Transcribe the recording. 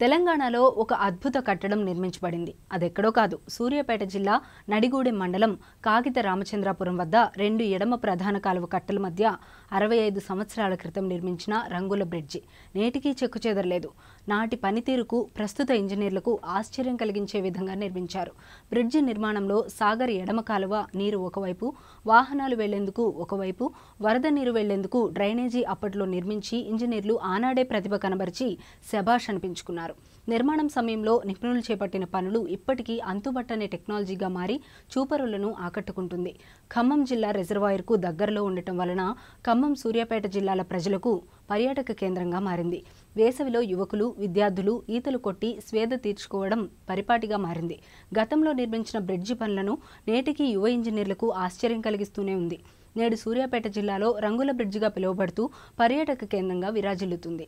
తెలంగాణలో ఒక అద్భుత కట్టడం నిర్మించబడింది. అదెక్కడో కాదు, సూర్యాపేట జిల్లా నడిగూడెం మండలం కాగిత రామచంద్రాపురం వద్ద రెండు ఎడమ ప్రధాన కాలువ కట్టల మధ్య 65 సంవత్సరాల క్రితం నిర్మించిన రంగుల బ్రిడ్జి నేటికీ చెక్కుచెదరలేదు. నాటి పనితీరుకు ప్రస్తుత ఇంజనీర్లకు ఆశ్చర్యం కలిగించే విధంగా నిర్మించారు. బ్రిడ్జి నిర్మాణంలో సాగర్ ఎడమ కాలువ నీరు ఒకవైపు, వాహనాలు వెళ్లేందుకు ఒకవైపు, వరద నీరు వెళ్లేందుకు డ్రైనేజీ అప్పట్లో నిర్మించి ఇంజనీర్లు ఆనాడే ప్రతిభ కనబరిచి శభాష్ అనిపించుకున్నారు. నిర్మాణం సమయంలో నిపుణులు చేపట్టిన పనులు ఇప్పటికీ అంతుబట్టని టెక్నాలజీగా మారి చూపరులను ఆకట్టుకుంటుంది. ఖమ్మం జిల్లా రిజర్వాయర్కు దగ్గరలో ఉండటం వలన ఖమ్మం, సూర్యాపేట జిల్లాల ప్రజలకు పర్యాటక కేంద్రంగా మారింది. వేసవిలో యువకులు, విద్యార్థులు ఈతలు కొట్టి స్వేద తీర్చుకోవడం పరిపాటిగా మారింది. గతంలో నిర్మించిన బ్రిడ్జి పనులను నేటికీ యువ ఇంజనీర్లకు ఆశ్చర్యం కలిగిస్తూనే ఉంది. నేడు సూర్యాపేట జిల్లాలో రంగుల బ్రిడ్జిగా పిలువబడుతూ పర్యాటక కేంద్రంగా విరాజిల్లుతుంది.